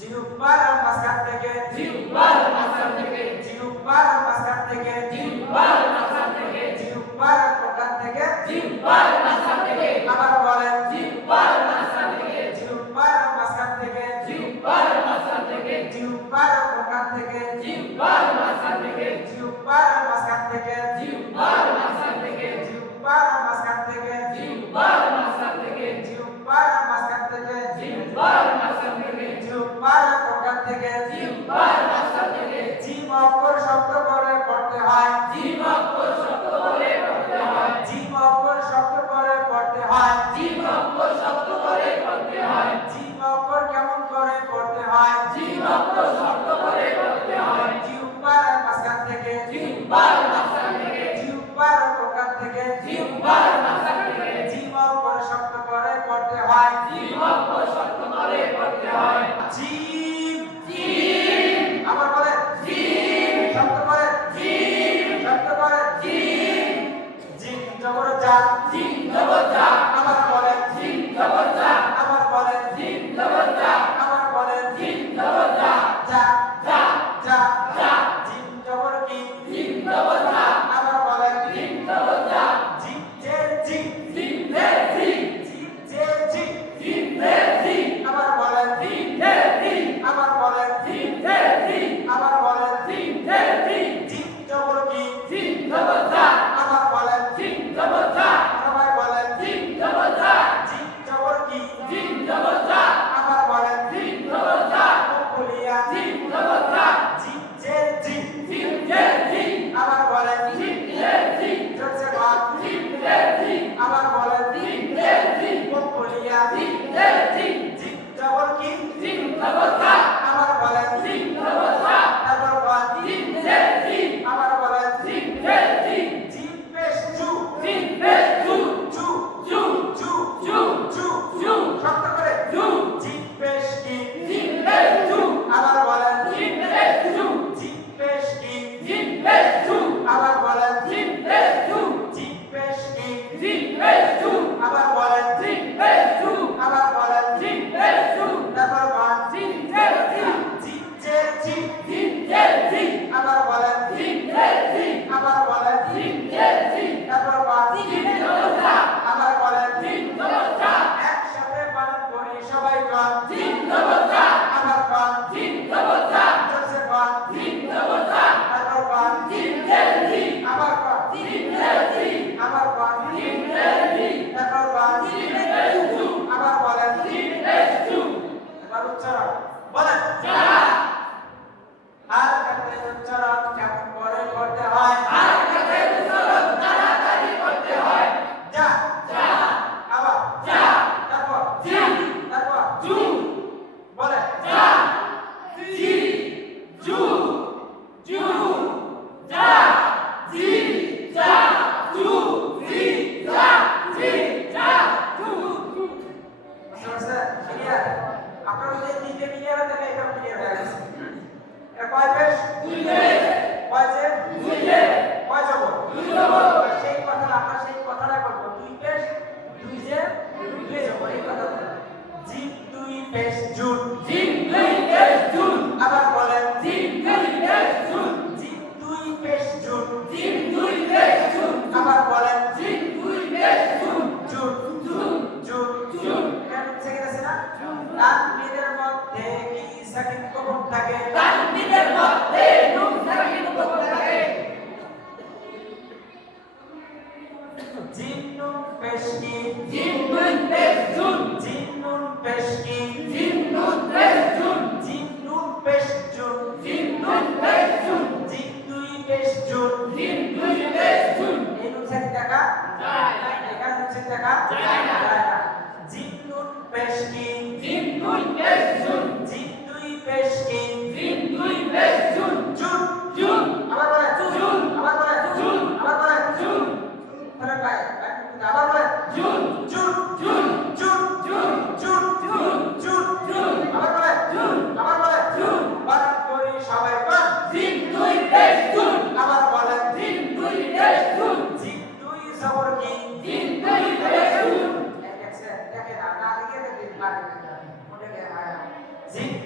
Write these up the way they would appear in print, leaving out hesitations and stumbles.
জিহ্বার মাঝখান থেকে জিহ্বার মাঝখান থেকে জিহ্বার মাঝখান থেকে জিহ্বার মাঝখান থেকে জিহ্বার প্রকার থেকে জিহ্বার মাঝখান থেকে আবার বলেন জিহ্বার মাঝখান থেকে জিহ্বার মাঝখান থেকে জিহ্বার মাঝখান থেকে জিহ্বার প্রকার থেকে জিহ্বার মাঝখান থেকে জিহ্বার মাঝখান থেকে জিহ্বার মাঝখান থেকে জিহ্বার মাঝখান থেকে জিহ্বার মাঝখান থেকে জিহ্বার মাঝখান থেকে জিহ্বার মাঝখান থেকে জিহ্বার প্রকার থেকে জিহ্বার মাঝখান থেকে জিম অক্ষর শব্দ করে পড়তে হয় জিম অক্ষর শব্দ করে পড়তে হয় জিম অক্ষর শব্দ করে পড়তে হয় জিম অক্ষর শব্দ করে পড়তে হয় জিম অক্ষর কেমন করে পড়তে হয় জিম অক্ষর শব্দ করে পড়তে হয় জিহ্বার মাঝখান থেকে জিহ্বার মাঝখান থেকে জিহ্বার প্রকার থেকে জিহ্বার মাঝখান থেকে জিম অক্ষর শব্দ করে পড়তে হয় জিম অক্ষর শব্দ করে পড়তে হয় জিম জিম আবার বলেন জিম শব্দ করে জিম শব্দ করে জিম জিম জবর যা জিম জবর যা আবার বলেন জিম জবর যা আবার বলেন জিম জবর যা আবার বলেন জিম জবর যা যা যা যা যা জিম জবর কি জিম জবর যা আবার বলেন জিম জবর যা জিম জে জি জিম রে জি জিম জে জি জিম রে জি আবার বলেন জিম রে জি আবার বলেন জিম রে জি আবার বলেন জিম রে জি জিম জবর কি জিম জবর যা আবার বলেন জিম জবর যা আবার বলেন জিম জবর যা জিম জবর কি জিম জবর যা আবার বলেন জিম জবর যা বলিয়া জিম জবর যা জিম জে জি জিম রে জি আবার বলেন জিম রে জি জোরসে বল জিম রে জি আবার বলেন জিম রে জি বলিয়া জিম রে জি জিম জবর কি জিম জবর যা আবার বলেন জিম জবর যা তারপর বল জিম রে জি আবার বলেন জিম রে জি জিম পেশ জু জিম রে জু জু জু জু জু জু জু শব্দ করে জু জিম পেশ কি জিম রে জু আবার বলেন জিম রে জু জিম পেশ কি জিম রে জু আবার বলেন জিম রে জু জিম পেশ কি জিম রে জু আবার বলেন জিম রে জু আবার বলেন জিম রে জু তারপর বল জিম রে জি জিম জে জি জিম রে জি আবার বলেন জিম রে জি আবার বলেন জিম রে জি তারপর বল জিম জবর যা আবার বলেন জিম জবর যা একসাথে পালন করি সবাই কর জিম জবর যা আবার কর জিম জবর যা জোরসে কর জিম জবর যা তারপর কর জিম রে জি আবার কর জিম রে জি আবার কর জিম রে জি তারপর কর জিম রে জু আবার বলেন জিম রে জু এবার উচ্চারণ বলেন যা আর কাতে উচ্চারণ কেমন করে করতে হয় আর কাছে উচ্চারণ তাড়াতাড়ি করতে হয় যা যা আবার যা তারপর জি তারপর জু বলেন যা জি জু জু যা জি যা জু জি যা জি যা জু বুঝতে পারছেন ক্লিয়ার আপনারা যদি তিনটে ক্লিয়ার হয় তাহলে এটা ক্লিয়ার হয়ে গেছে এটা কয় পেশ দুই পেশ কয় যে দুই পেশ কয় জবর দুই জবর সেই কথাটা আমরা সেই কথাটা বলবো দুই পেশ দুই যে দুই জবর এই কথা বলবো জিম দুই পেশ জুন জিম দুই পেশ জুন আবার বলেন জিম দুই পেশ জুন জিম দুই পেশ জুন জিম দুই পেশ জুন আবার বলেন জিম দুই পেশ জুন জুন জুন জুন জুন কেন সেকেন্ড আছে না তানবিনের মধ্যে কি সাকিন কবর থাকে তানবিনের মধ্যে নুন সাকিন কবর থাকে জিম নুন পেশ কি জিম দুই পেশ জুন জিম নুন পেশ কি জিম নুন পেশ জুন জিম নুন পেশ জুন জিম নুন পেশ জুন জিম দুই পেশ জুন জিম দুই পেশ জুন এই নুন সাকিন দেখা যায় এখানে নুন সাকিন দেখা যায় না। যায় না জিম নুন পেশ কি জিম দুই পেশ জুন জিম দুই পেশ কি জিম দুই পেশ জুন জুন জুন আবার বলেন জুন আবার বলেন জুন আবার বলেন জুন তাহলে ভাই আবার বলেন জুন জুন জুন জুন জুন জুন জুন জুন জুন আবার বলেন জুন আবার বলেন জুন বানান করি সবাই কর জিম দুই পেশ জুন আবার বলেন জিম দুই পেশ জুন জিম দুই জবর কি জিম দুই পেশ জুন দেখেন না না লিখে দেখেন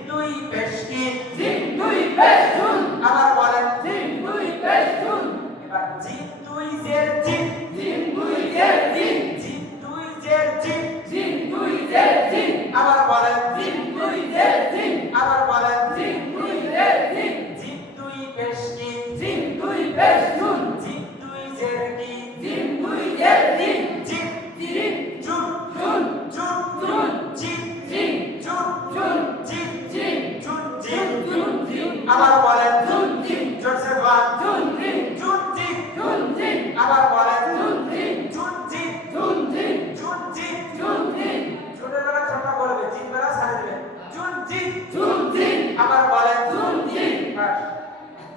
দুই পেশ কি জিম দুই পেশ জুন আবার বলেন জিম দুই পেশ জুন এবার জিম দুই জের জিম জিম দুই জের জিম জিম দুই জের জিম জিম দুই জের জিম আবার বলেন জিম দুই জের জিম আবার বলেন জিম দুই জের জিম জিম দুই পেশ কি জিম দুই পেশ জুন জিম দুই জের কি জিম দুই জের জিম জিম জিম জুন জুন জুন জুন জিম জিম জুন জুন জিম জিম জুন জিম জুন জিম আবার বলেন জুন জিম জোরসে বল জুন জিম জুন জিম জুন জিম আবার বলেন জুন জিম জুন জিম জুন জিম জুন জিম জুন জিম ছোটবেলা ছোট বলবে জিম বেলা ছাড়ে দিবেন জুন জিম জুন জিম আবার বলেন জুন জিম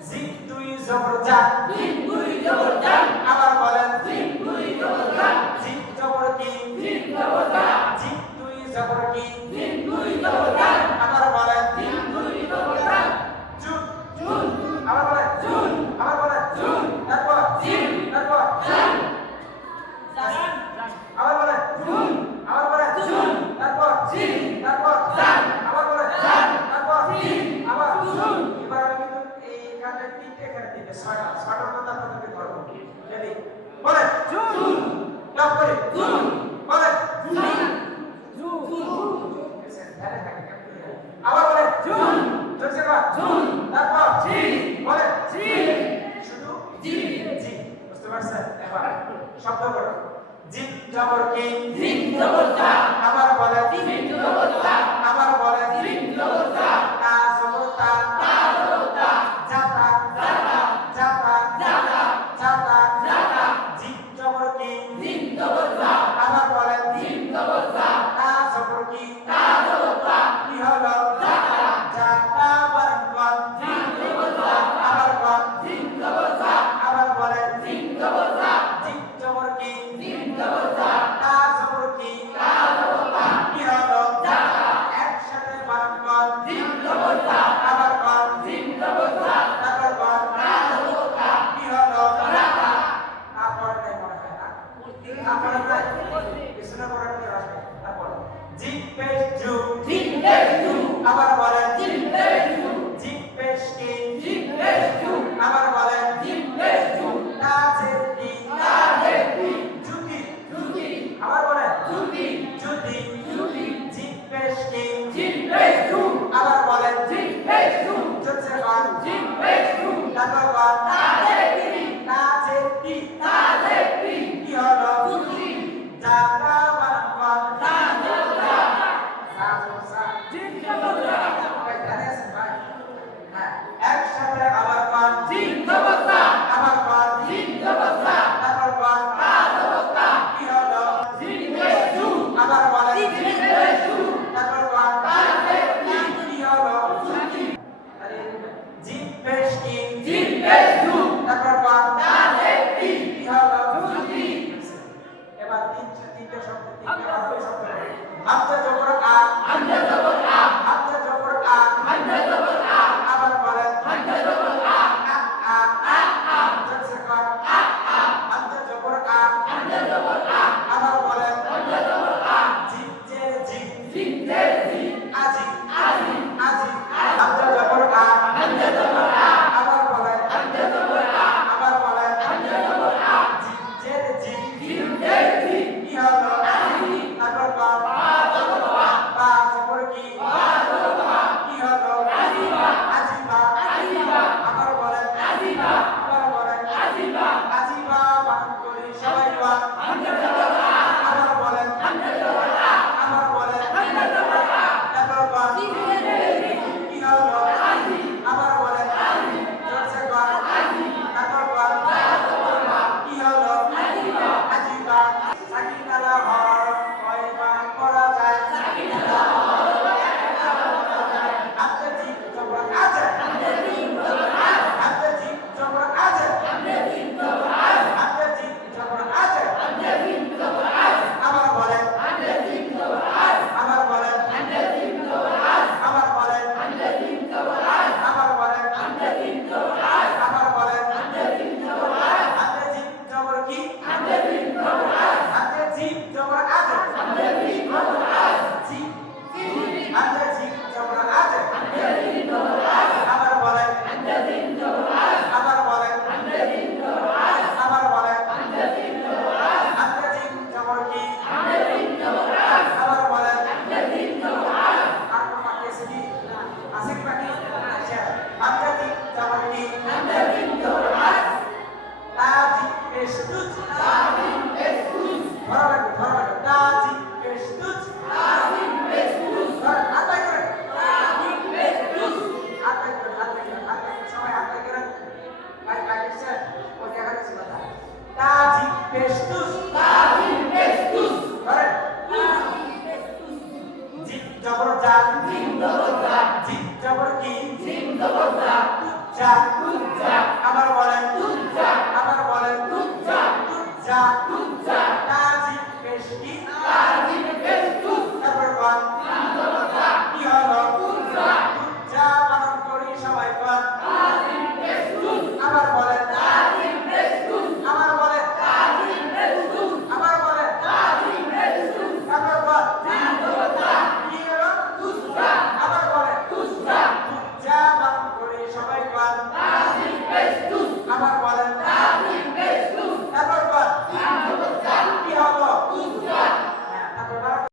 জিম দুই জবর জা জিম দুই জবর জান আবার বলেন জিম দুই জবর জান জিম জবর কি জিম জবর জান জিম দুই জবর কি জিম দুই জবর জান আবার বলেন জিম দুই জবর জান জুন জুন আবার বলেন জুন আবার বলেন জুন তারপর জিম তারপর জান আবার বলেন জুন আবার বলেন জুন তারপর জিম তারপর জান আবার বলেন জান তারপর জিম আবার জুন এবার আমি কিন্তু এইখানে তিনটে এখানে তিনটে ছয়টার মধ্যে আপনাদেরকে ধরবো রেডি বলেন জুন জব করে জুন বলেন জুন ধ্যানে থাকে কেমন করে আবার বলেন জুন জোরসে বল জুন তারপর জিম বলেন জিম শুধু জিম জি বুঝতে পারছেন এবার শব্দ করো জিম জবর কি জিম জবর জান আবার বলেন জিম জবর জান আবার বলেন জিম জবর জান তা জবর তা তা জবর তা জাতা জাতা জাতা জাতা জাতা জাতা জিম জবর কি জিম জবর জান আবার বলেন জিম জবর জান তা জবর কি তা জবর তা কি হলো জাতা জাতা বরকত জিম জবর জান আবার বল জিম জবর জান আবার বলেন জিম জবর জান জিম জবর কি জিম জবর জান তা জবর কি তা জবর তা কি হলো জাতা একসাথে বরকত জিম জবর জান আবার বল জিম জবর জান তারপর বল তা জবর তা কি হলো জাতা তারপর নাই মনে হয় না তারপরে নাই পিছনে পড়া কি আসবে তারপর জিম পেশ জু জিম পেশ জু আবার বলেন জিম পেশ জু জিম পেশ কি জিম পেশ জু আবার বলেন জিম পেশ জু তাজের কি তা দেখি জুতি জুতি আবার বলেন জুতি জুতি জুতি জিম পেশ কি জিম পেশ জু আবার বলেন জিম পেশ জু জোরসে বল জিম পেশ জু তারপর বল তা দেখি তাজের কি তা দেখি কি হলো জুতি জাতা বরকত তা জবর জান সা জিম জবর জান জবর কি জিম জবর জা তুজ্জা তুজ্জা আবার বলেন তুজ্জা আবার বলেন তুজ্জা তুজ্জা তুজ্জা তা জিম পেশ কি তা